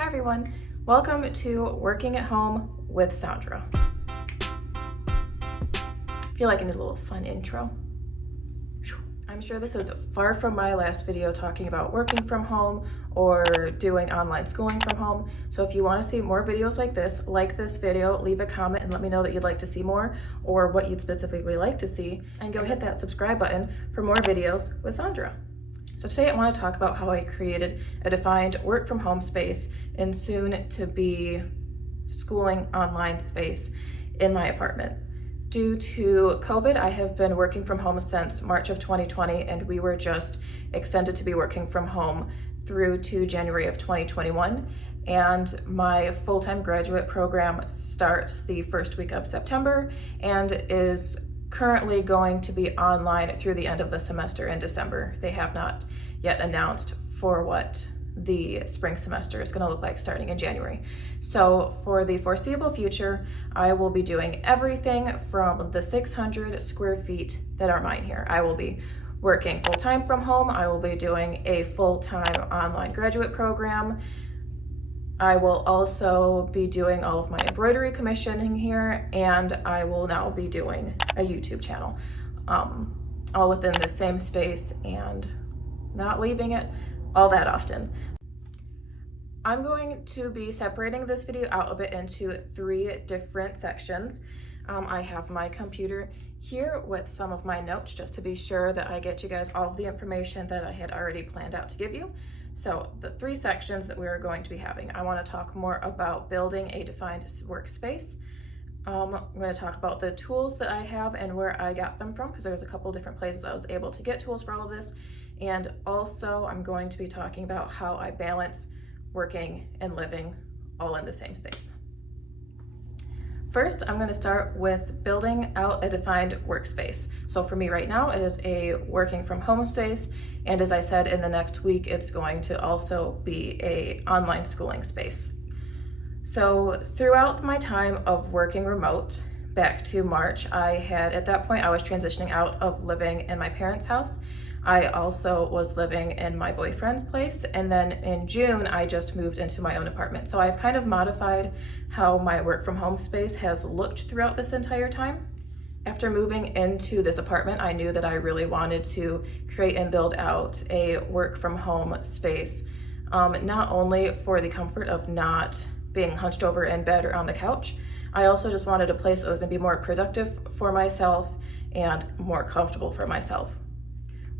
Hi everyone, welcome to Working at Home with Sondra. I feel like I need a little fun intro. I'm sure this is far from my last video talking about working from home or doing online schooling from home. So if you want to see more videos like this video, leave a comment and let me know that you'd like to see more or what you'd specifically like to see, and go hit that subscribe button for more videos with Sondra. So today I want to talk about how I created a defined work from home space and soon to be schooling online space in my apartment. Due to COVID, I have been working from home since March of 2020, and we were just extended to be working from home through to January of 2021. And my full-time graduate program starts the first week of September and is currently going to be online through the end of the semester in December. They have not yet announced for what the spring semester is going to look like starting in January. So for the foreseeable future, I will be doing everything from the 600 square feet that are mine here. I will be working full-time from home. I will be doing a full-time online graduate program. I will also be doing all of my embroidery commissioning here, and I will now be doing a YouTube channel, all within the same space and not leaving it all that often. I'm going to be separating this video out a bit into 3 different sections. I have my computer here with some of my notes just to be sure that I get you guys all of the information that I had already planned out to give you. So the 3 sections that we are going to be having, I want to talk more about building a defined workspace. I'm going to talk about the tools that I have and where I got them from, because there's a couple different places I was able to get tools for all of this. And also I'm going to be talking about how I balance working and living all in the same space. First, I'm going to start with building out a defined workspace. So for me right now, it is a working from home space. And as I said, in the next week, it's going to also be an online schooling space. So throughout my time of working remote, back to March, at that point, I was transitioning out of living in my parents' house. I also was living in my boyfriend's place, and then in June I just moved into my own apartment. So I've kind of modified how my work from home space has looked throughout this entire time. After moving into this apartment, I knew that I really wanted to create and build out a work from home space, not only for the comfort of not being hunched over in bed or on the couch. I also just wanted a place that was going to be more productive for myself and more comfortable for myself.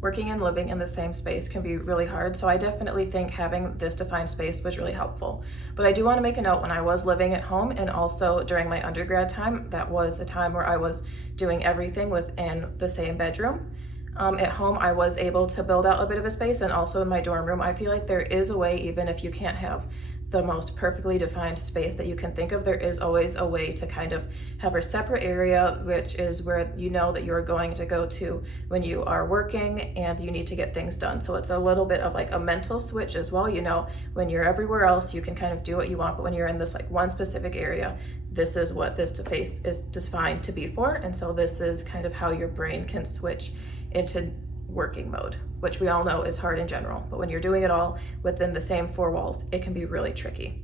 Working and living in the same space can be really hard, so I definitely think having this defined space was really helpful. But I do want to make a note, when I was living at home and also during my undergrad time, that was a time where I was doing everything within the same bedroom. At home, I was able to build out a bit of a space, and also in my dorm room, I feel like there is a way, even if you can't have the most perfectly defined space that you can think of, there is always a way to kind of have a separate area, which is where you know that you're going to go to when you are working and you need to get things done. So it's a little bit of like a mental switch as well. You know, when you're everywhere else, you can kind of do what you want, but when you're in this like one specific area, this is what this space is defined to be for. And so this is kind of how your brain can switch into working mode, which we all know is hard in general, but when you're doing it all within the same 4 walls, it can be really tricky.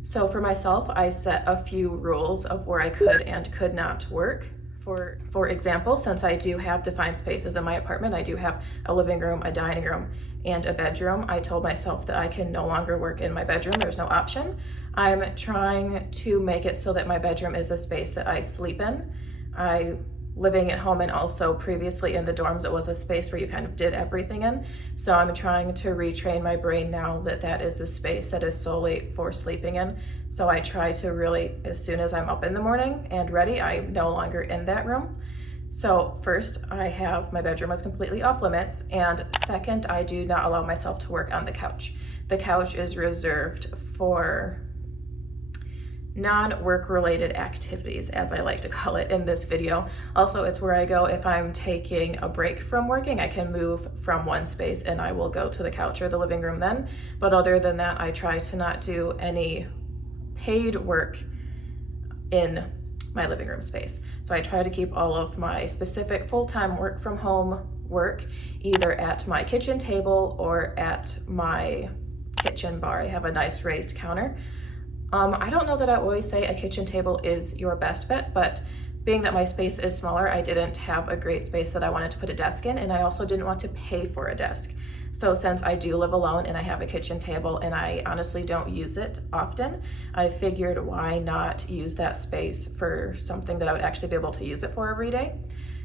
So for myself, I set a few rules of where I could and could not work. For example, since I do have defined spaces in my apartment, I do have a living room, a dining room, and a bedroom. I told myself that I can no longer work in my bedroom. There's no option. I'm trying to make it so that my bedroom is a space that I sleep in. Living at home and also previously in the dorms, it was a space where you kind of did everything in. So I'm trying to retrain my brain now that that is a space that is solely for sleeping in. So I try to really, as soon as I'm up in the morning and ready, I'm no longer in that room. So first, I have my bedroom is completely off limits. And second, I do not allow myself to work on the couch. The couch is reserved for non-work related activities, as I like to call it in this video. Also, it's where I go if I'm taking a break from working. I can move from one space and I will go to the couch or the living room then. But other than that, I try to not do any paid work in my living room space. So I try to keep all of my specific full-time work from home work either at my kitchen table or at my kitchen bar. I have a nice raised counter. I don't know that I always say a kitchen table is your best bet, but being that my space is smaller, I didn't have a great space that I wanted to put a desk in, and I also didn't want to pay for a desk. So since I do live alone and I have a kitchen table and I honestly don't use it often, I figured why not use that space for something that I would actually be able to use it for every day.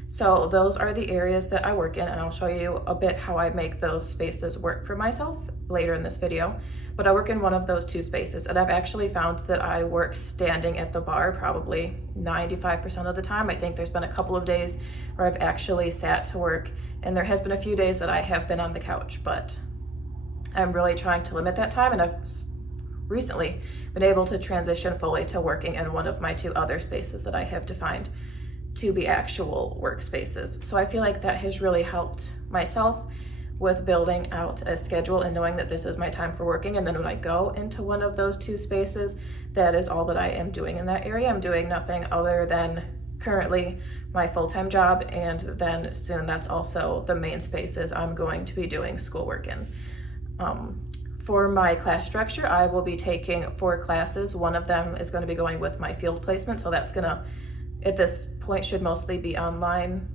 So those are the areas that I work in, and I'll show you a bit how I make those spaces work for myself later in this video. But I work in one of those two spaces, and I've actually found that I work standing at the bar probably 95% of the time. I think there's been a couple of days where I've actually sat to work, and there has been a few days that I have been on the couch, but I'm really trying to limit that time, and I've recently been able to transition fully to working in one of my two other spaces that I have defined to be actual workspaces. So I feel like that has really helped myself with building out a schedule and knowing that this is my time for working. And then when I go into one of those two spaces, that is all that I am doing in that area. I'm doing nothing other than currently my full-time job, and then soon that's also the main spaces I'm going to be doing schoolwork in. For my class structure, I will be taking 4 classes. One of them is going to be going with my field placement, so that's gonna, at this point, should mostly be online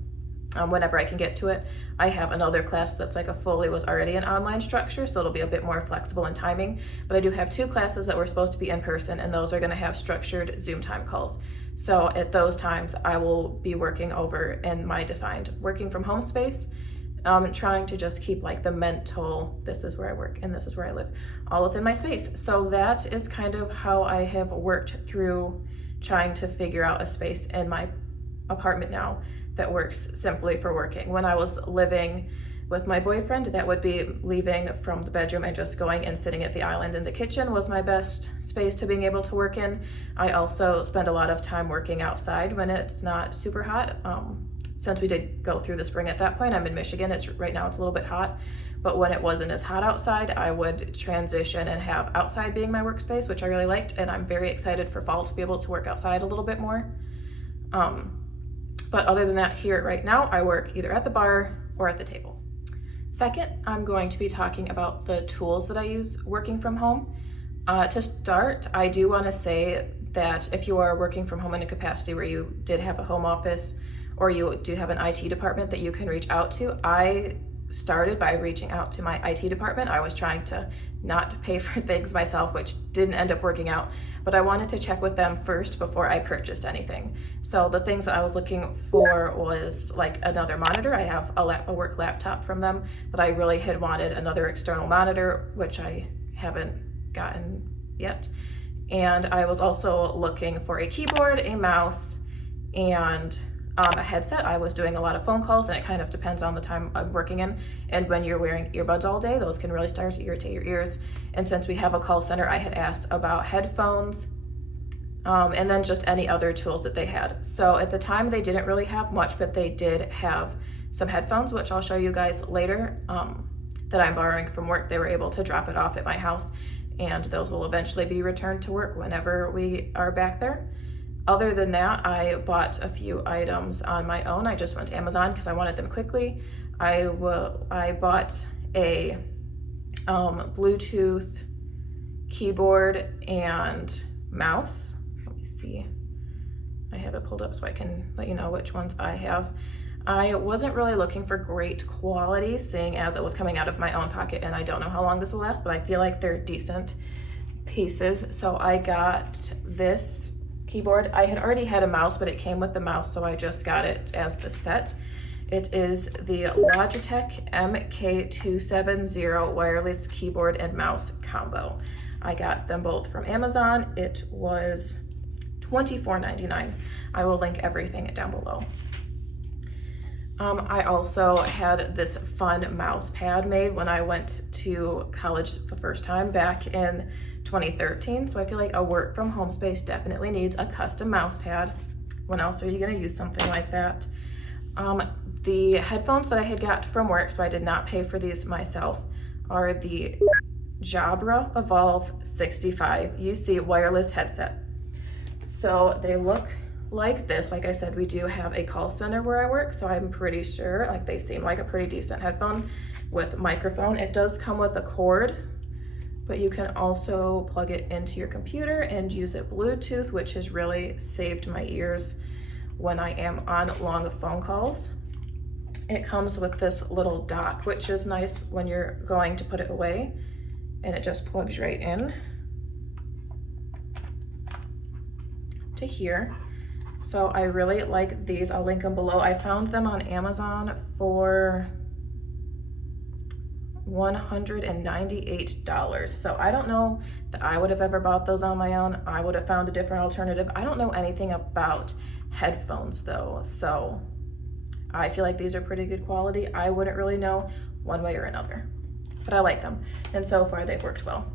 whenever I can get to it. I have another class that's like was already an online structure, so it'll be a bit more flexible in timing. But I do have 2 classes that were supposed to be in person, and those are gonna have structured Zoom time calls. So at those times, I will be working over in my defined working from home space, trying to just keep like the mental, this is where I work and this is where I live, all within my space. So that is kind of how I have worked through trying to figure out a space in my apartment now that works simply for working. When I was living with my boyfriend, that would be leaving from the bedroom and just going and sitting at the island in the kitchen was my best space to being able to work in. I also spend a lot of time working outside when it's not super hot. Since we did go through the spring at that point, I'm in Michigan, right now it's a little bit hot, but when it wasn't as hot outside, I would transition and have outside being my workspace, which I really liked, and I'm very excited for fall to be able to work outside a little bit more. But other than that, here right now, I work either at the bar or at the table. Second, I'm going to be talking about the tools that I use working from home. To start, I do want to say that if you are working from home in a capacity where you did have a home office or you do have an IT department that you can reach out to, I started by reaching out to my IT department. I was trying to not pay for things myself, which didn't end up working out, but I wanted to check with them first before I purchased anything. So the things that I was looking for was like another monitor. I have a work laptop from them, but I really had wanted another external monitor, which I haven't gotten yet. And I was also looking for a keyboard, a mouse, and a headset. I was doing a lot of phone calls, and it kind of depends on the time I'm working in. And when you're wearing earbuds all day, those can really start to irritate your ears. And since we have a call center, I had asked about headphones, and then just any other tools that they had. So at the time, they didn't really have much, but they did have some headphones, which I'll show you guys later, that I'm borrowing from work. They were able to drop it off at my house, and those will eventually be returned to work whenever we are back there. Other than that, I bought a few items on my own. I just went to Amazon because I wanted them quickly. I bought a Bluetooth keyboard and mouse. Let me see. I have it pulled up so I can let you know which ones I have. I wasn't really looking for great quality, seeing as it was coming out of my own pocket, and I don't know how long this will last, but I feel like they're decent pieces. So I got this keyboard. I had already had a mouse, but it came with the mouse, so I just got it as the set. It is the Logitech MK270 wireless keyboard and mouse combo. I got them both from Amazon. It was $24.99. I will link everything down below. I also had this fun mouse pad made when I went to college the first time back in 2013. So I feel like a work from home space definitely needs a custom mouse pad. When else are you gonna use something like that? The headphones that I had got from work, so I did not pay for these myself, are the Jabra Evolve 65 UC wireless headset. So they look like this. Like I said, we do have a call center where I work, so I'm pretty sure, like, they seem like a pretty decent headphone with microphone. It does come with a cord, but you can also plug it into your computer and use it Bluetooth, which has really saved my ears when I am on long phone calls. It comes with this little dock, which is nice when you're going to put it away, and it just plugs right in to here. So I really like these. I'll link them below. I found them on Amazon for $198. So I don't know that I would have ever bought those on my own. I would have found a different alternative. I don't know anything about headphones though, so I feel like these are pretty good quality. I wouldn't really know one way or another, but I like them, and so far they've worked well.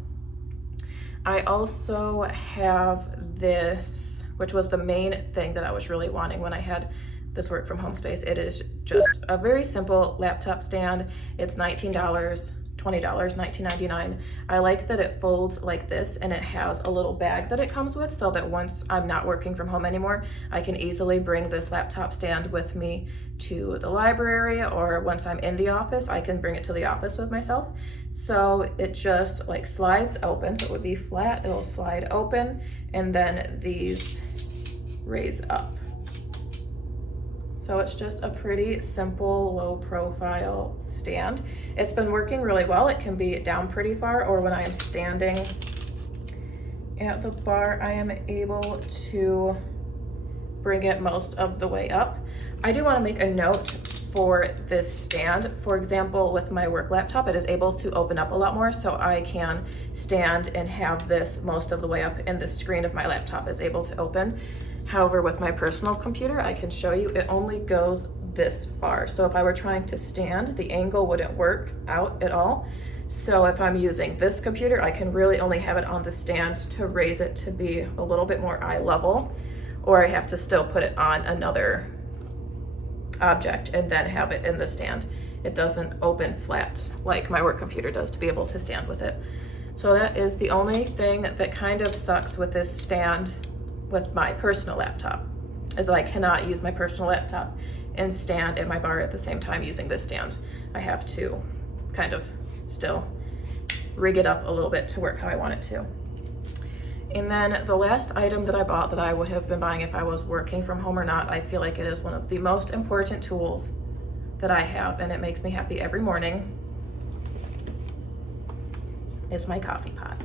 I also have this, which was the main thing that I was really wanting when I had this work from home space. It is just a very simple laptop stand. It's $19, $20, $19.99. I like that it folds like this, and it has a little bag that it comes with, so that once I'm not working from home anymore, I can easily bring this laptop stand with me to the library, or once I'm in the office, I can bring it to the office with myself. So it just like slides open, so it would be flat, it'll slide open, and then these raise up. So it's just a pretty simple, low profile stand. It's been working really well. It can be down pretty far, or when I am standing at the bar, I am able to bring it most of the way up. I do want to make a note for this stand. For example, with my work laptop, it is able to open up a lot more, so I can stand and have this most of the way up, and the screen of my laptop is able to open. However, with my personal computer, I can show you, it only goes this far. So if I were trying to stand, the angle wouldn't work out at all. So if I'm using this computer, I can really only have it on the stand to raise it to be a little bit more eye level, or I have to still put it on another object and then have it in the stand. It doesn't open flat like my work computer does to be able to stand with it. So that is the only thing that kind of sucks with this stand with my personal laptop, is I cannot use my personal laptop and stand at my bar at the same time using this stand. I have to kind of still rig it up a little bit to work how I want it to. And then the last item that I bought that I would have been buying if I was working from home or not, I feel like it is one of the most important tools that I have, and it makes me happy every morning, is my coffee pot.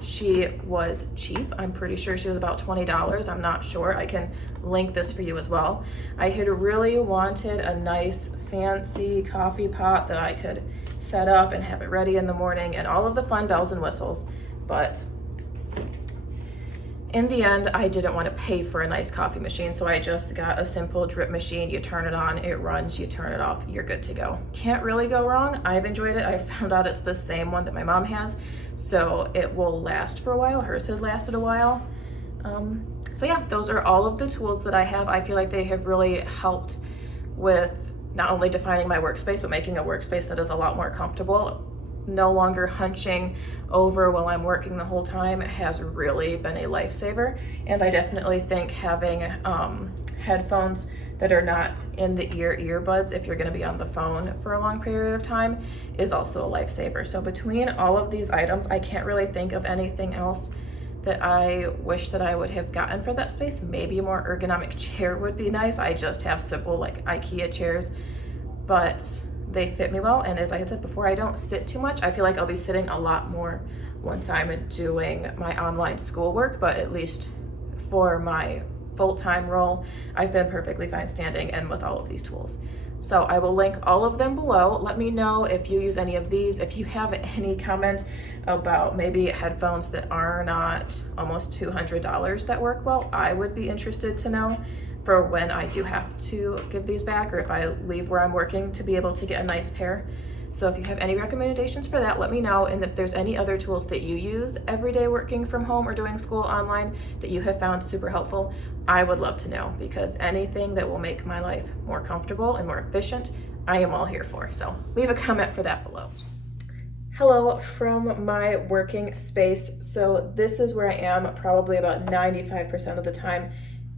She was cheap. I'm pretty sure she was about $20. I'm not sure. I can link this for you as well. I had really wanted a nice fancy coffee pot that I could set up and have it ready in the morning and all of the fun bells and whistles, but in the end, I didn't want to pay for a nice coffee machine, so I just got a simple drip machine. You turn it on, it runs, you turn it off, you're good to go. Can't really go wrong. I've enjoyed it. I found out it's the same one that my mom has, so it will last for a while. Hers has lasted a while. So yeah, those are all of the tools that I have. I feel like they have really helped with not only defining my workspace, but making a workspace that is a lot more comfortable. No longer hunching over while I'm working the whole time has really been a lifesaver. And I definitely think having headphones that are not in the earbuds if you're going to be on the phone for a long period of time is also a lifesaver. So between all of these items, I can't really think of anything else that I wish that I would have gotten for that space. Maybe a more ergonomic chair would be nice. I just have simple like IKEA chairs, but they fit me well, and as I had said before, I don't sit too much. I feel like I'll be sitting a lot more once I'm doing my online schoolwork, but at least for my full-time role, I've been perfectly fine standing and with all of these tools. So I will link all of them below. Let me know if you use any of these. If you have any comments about maybe headphones that are not almost $200 that work well, I would be interested to know for when I do have to give these back, or if I leave where I'm working to be able to get a nice pair. So if you have any recommendations for that, let me know. And if there's any other tools that you use every day working from home or doing school online that you have found super helpful, I would love to know, because anything that will make my life more comfortable and more efficient, I am all here for. So leave a comment for that below. Hello from my working space. So this is where I am probably about 95% of the time.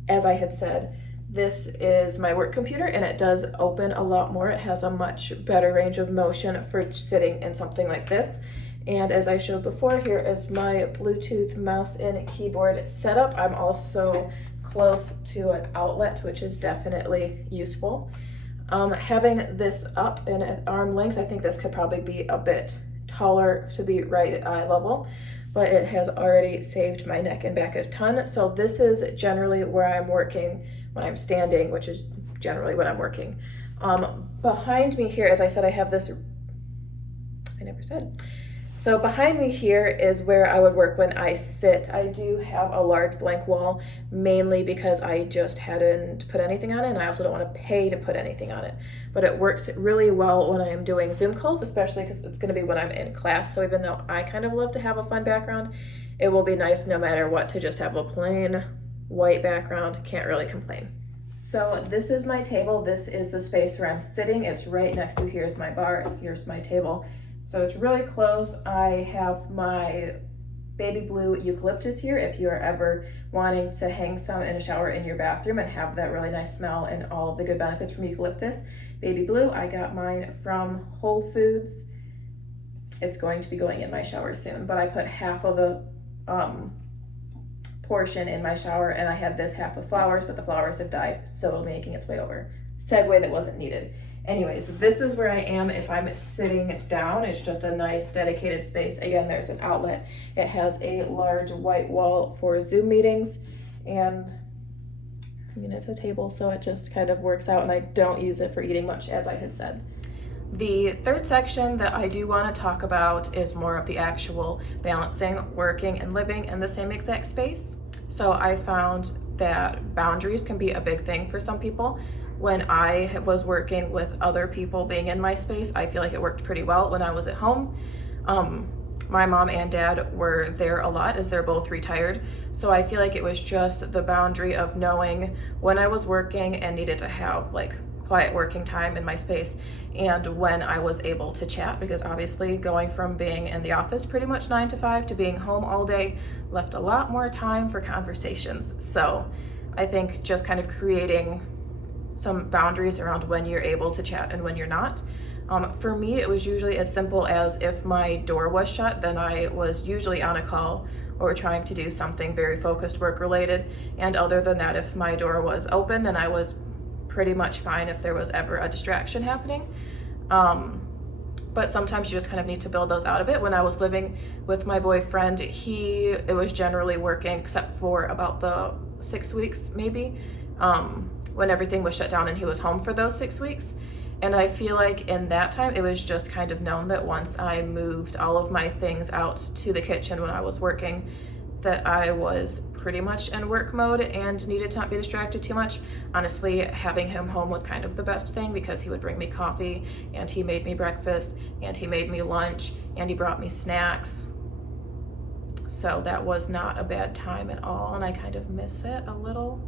As I had said, this is my work computer, and it does open a lot more. It has a much better range of motion for sitting in something like this. And as I showed before, here is my Bluetooth mouse and keyboard setup. I'm also close to an outlet, which is definitely useful. Having this up and at arm length, I think this could probably be a bit taller to be right at eye level, but it has already saved my neck and back a ton. So this is generally where I'm working when I'm standing, which is generally when I'm working. Behind me here, as I said, I have this, I never said. So behind me here is where I would work when I sit. I do have a large blank wall, mainly because I just hadn't put anything on it, and I also don't want to pay to put anything on it. But it works really well when I am doing Zoom calls, especially because it's going to be when I'm in class. So even though I kind of love to have a fun background, it will be nice no matter what to just have a plain white background. Can't really complain. So this is my table. This is the space where I'm sitting. It's right next to, here's my bar, here's my table. So it's really close. I have my baby blue eucalyptus here if you're ever wanting to hang some in a shower in your bathroom and have that really nice smell and all of the good benefits from eucalyptus. Baby blue, I got mine from Whole Foods. It's going to be going in my shower soon, but I put half of the portion in my shower, and I had this half of flowers, but the flowers have died, so it'll be making its way over. Segue that wasn't needed. Anyways, this is where I am if I'm sitting down. It's just a nice dedicated space. Again, there's an outlet. It has a large white wall for Zoom meetings, and I mean, it's a table, so it just kind of works out, and I don't use it for eating much, as I had said. The third section that I do want to talk about is more of the actual balancing working and living in the same exact space. So I found that boundaries can be a big thing for some people. When I was working with other people being in my space, I feel like it worked pretty well when I was at home. My mom and dad were there a lot as they're both retired. So I feel like it was just the boundary of knowing when I was working and needed to have like quiet working time in my space and when I was able to chat, because obviously going from being in the office pretty much 9 to 5 to being home all day left a lot more time for conversations. So I think just kind of creating some boundaries around when you're able to chat and when you're not. For me, it was usually as simple as if my door was shut, then I was usually on a call or trying to do something very focused work related. And other than that, if my door was open, then I was pretty much fine if there was ever a distraction happening. But sometimes you just kind of need to build those out a bit. When I was living with my boyfriend, it was generally working except for about the 6 weeks maybe, when everything was shut down and he was home for those 6 weeks. And I feel like in that time, it was just kind of known that once I moved all of my things out to the kitchen when I was working, that I was pretty much in work mode and needed to not be distracted too much. Honestly, having him home was kind of the best thing because he would bring me coffee and he made me breakfast and he made me lunch and he brought me snacks. So that was not a bad time at all, and I kind of miss it a little.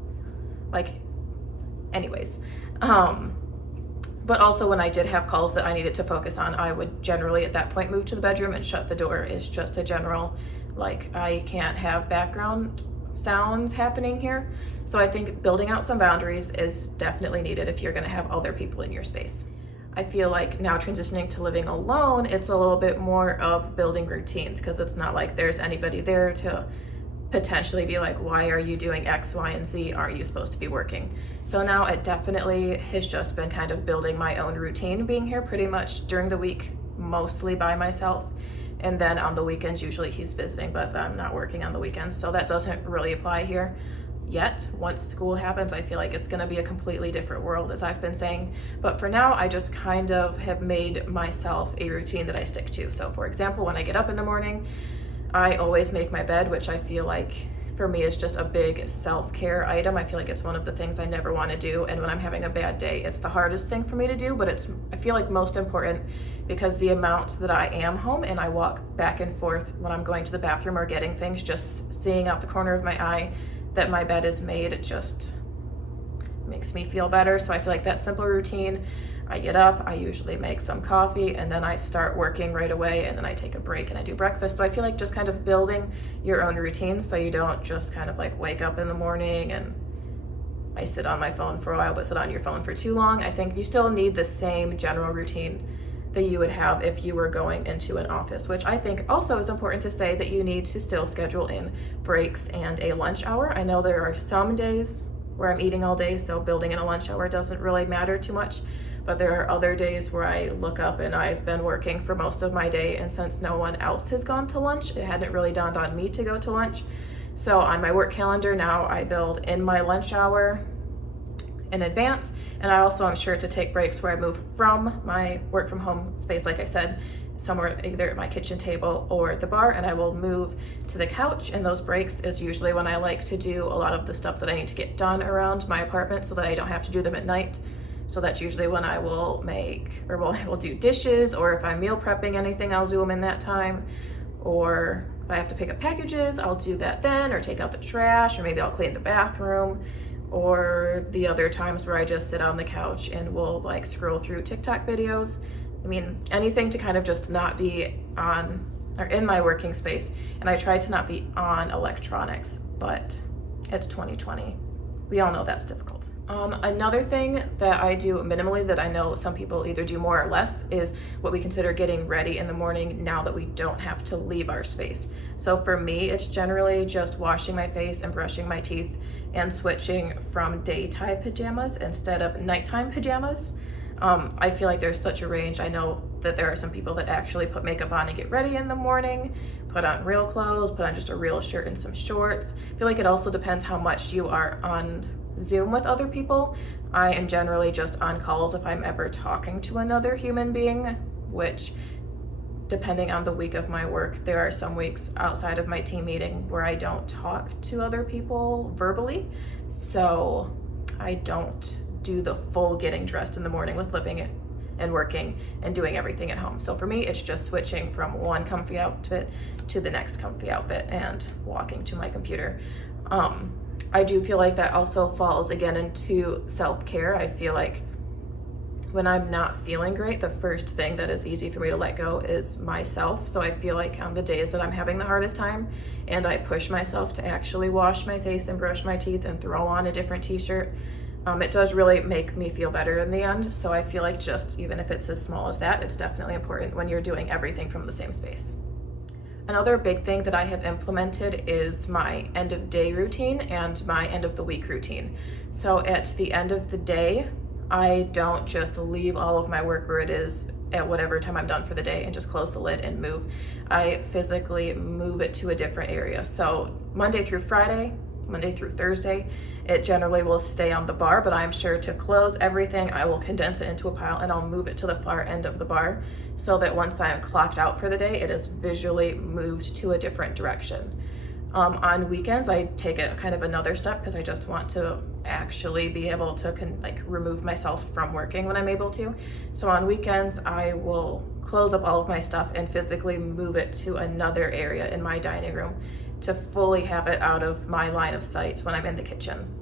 Anyways. But also when I did have calls that I needed to focus on, I would generally at that point move to the bedroom and shut the door. Is just a general, I can't have background sounds happening here. So I think building out some boundaries is definitely needed if you're gonna have other people in your space. I feel like now transitioning to living alone, it's a little bit more of building routines because it's not like there's anybody there to potentially be like, why are you doing X, Y, and Z? Are you supposed to be working? So now it definitely has just been kind of building my own routine, being here pretty much during the week, mostly by myself. And then on the weekends, usually he's visiting, but I'm not working on the weekends. So that doesn't really apply here yet. Once school happens, I feel like it's gonna be a completely different world, as I've been saying. But for now, I just kind of have made myself a routine that I stick to. So for example, when I get up in the morning, I always make my bed, which I feel like for me is just a big self-care item. I feel like it's one of the things I never want to do, and when I'm having a bad day, it's the hardest thing for me to do, but I feel like most important because the amount that I am home and I walk back and forth when I'm going to the bathroom or getting things, just seeing out the corner of my eye that my bed is made, it just makes me feel better. So I feel like that simple routine, I get up, I usually make some coffee, and then I start working right away, and then I take a break and I do breakfast. So I feel like just kind of building your own routine so you don't just kind of wake up in the morning and I sit on my phone for a while, but sit on your phone for too long. I think you still need the same general routine that you would have if you were going into an office, which I think also is important to say that you need to still schedule in breaks and a lunch hour. I know there are some days where I'm eating all day, so building in a lunch hour doesn't really matter too much, but there are other days where I look up and I've been working for most of my day, and since no one else has gone to lunch, it hadn't really dawned on me to go to lunch. So on my work calendar now, I build in my lunch hour in advance, and I also am sure to take breaks where I move from my work from home space, like I said, somewhere either at my kitchen table or the bar, and I will move to the couch, and those breaks is usually when I like to do a lot of the stuff that I need to get done around my apartment so that I don't have to do them at night. So that's usually when I will I will do dishes, or if I'm meal prepping anything, I'll do them in that time. Or if I have to pick up packages, I'll do that then, or take out the trash, or maybe I'll clean the bathroom. Or the other times where I just sit on the couch and will like scroll through TikTok videos. I mean, anything to kind of just not be on or in my working space. And I try to not be on electronics, but it's 2020. We all know that's difficult. Another thing that I do minimally that I know some people either do more or less is what we consider getting ready in the morning now that we don't have to leave our space. So for me, it's generally just washing my face and brushing my teeth and switching from daytime pajamas instead of nighttime pajamas. I feel like there's such a range. I know that there are some people that actually put makeup on and get ready in the morning, put on real clothes, put on just a real shirt and some shorts. I feel like it also depends how much you are on Zoom with other people. I am generally just on calls if I'm ever talking to another human being, which depending on the week of my work, there are some weeks outside of my team meeting where I don't talk to other people verbally. So I don't do the full getting dressed in the morning with living and working and doing everything at home. So for me, it's just switching from one comfy outfit to the next comfy outfit and walking to my computer. I do feel like that also falls again into self-care. I feel like when I'm not feeling great, the first thing that is easy for me to let go is myself. So I feel like on the days that I'm having the hardest time and I push myself to actually wash my face and brush my teeth and throw on a different t-shirt, it does really make me feel better in the end. So I feel like just even if it's as small as that, it's definitely important when you're doing everything from the same space. Another big thing that I have implemented is my end of day routine and my end of the week routine. So at the end of the day, I don't just leave all of my work where it is at whatever time I'm done for the day and just close the lid and move. I physically move it to a different area. So Monday through Friday, Monday through Thursday, it generally will stay on the bar, but I'm sure to close everything, I will condense it into a pile and I'll move it to the far end of the bar so that once I'm clocked out for the day, it is visually moved to a different direction. On weekends, I take it kind of another step because I just want to actually be able to remove myself from working when I'm able to. So on weekends, I will close up all of my stuff and physically move it to another area in my dining room to fully have it out of my line of sight when I'm in the kitchen.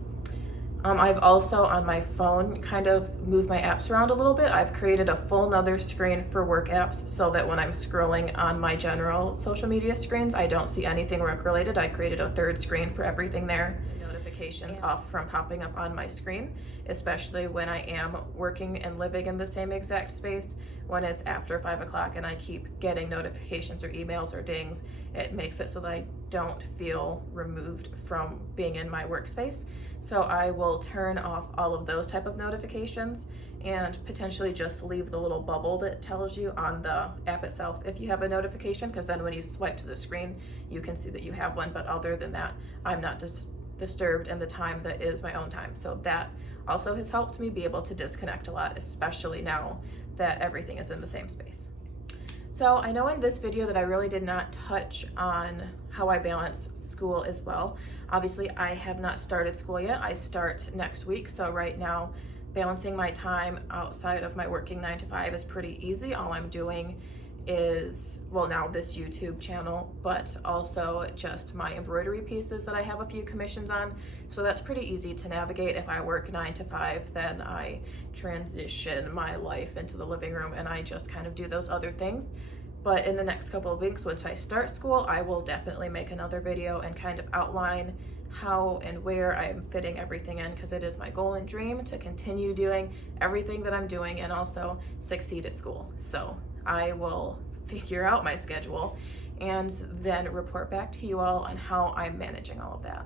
I've also on my phone kind of moved my apps around a little bit. I've created a full nother screen for work apps so that when I'm scrolling on my general social media screens, I don't see anything work related. I created a third screen for everything there. Notifications off from popping up on my screen, especially when I am working and living in the same exact space. When it's after 5 o'clock and I keep getting notifications or emails or dings, it makes it so that I don't feel removed from being in my workspace. So I will turn off all of those type of notifications and potentially just leave the little bubble that tells you on the app itself if you have a notification, because then when you swipe to the screen, you can see that you have one. But other than that, I'm not disturbed in the time that is my own time. So that also has helped me be able to disconnect a lot, especially now that everything is in the same space. So I know in this video that I really did not touch on how I balance school as well. Obviously, I have not started school yet. I start next week. So right now, balancing my time outside of my working 9 to 5 is pretty easy. All I'm doing is, well, now this YouTube channel, but also just my embroidery pieces that I have a few commissions on. So that's pretty easy to navigate. If I work 9 to 5, then I transition my life into the living room and I just kind of do those other things. But in the next couple of weeks, once I start school, I will definitely make another video and kind of outline how and where I am fitting everything in, because it is my goal and dream to continue doing everything that I'm doing and also succeed at school. So I will figure out my schedule and then report back to you all on how I'm managing all of that.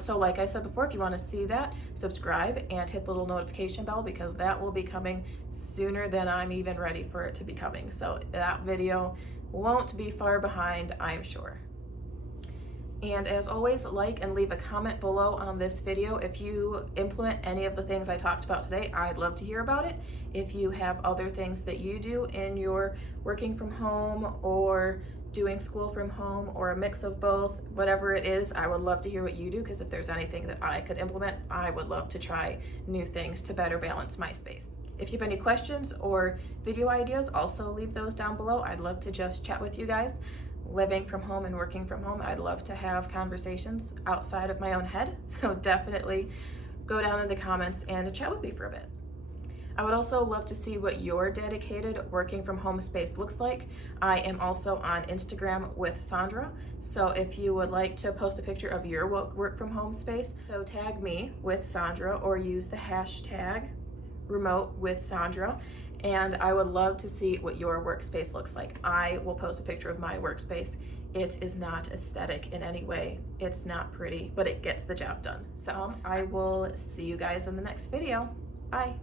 So like I said before, if you want to see that, subscribe and hit the little notification bell, because that will be coming sooner than I'm even ready for it to be coming. So that video won't be far behind, I'm sure. And as always, like and leave a comment below on this video. If you implement any of the things I talked about today, I'd love to hear about it. If you have other things that you do in your working from home or doing school from home, or a mix of both, whatever it is, I would love to hear what you do, because if there's anything that I could implement, I would love to try new things to better balance my space. If you have any questions or video ideas, also leave those down below. I'd love to just chat with you guys. Living from home and working from home, I'd love to have conversations outside of my own head. So definitely go down in the comments and chat with me for a bit. I would also love to see what your dedicated working from home space looks like. I am also on Instagram with Sondra. So if you would like to post a picture of your work from home space, so tag me with Sondra or use the hashtag remote with Sondra. And I would love to see what your workspace looks like. I will post a picture of my workspace. It is not aesthetic in any way. It's not pretty, but it gets the job done. So I will see you guys in the next video. Bye.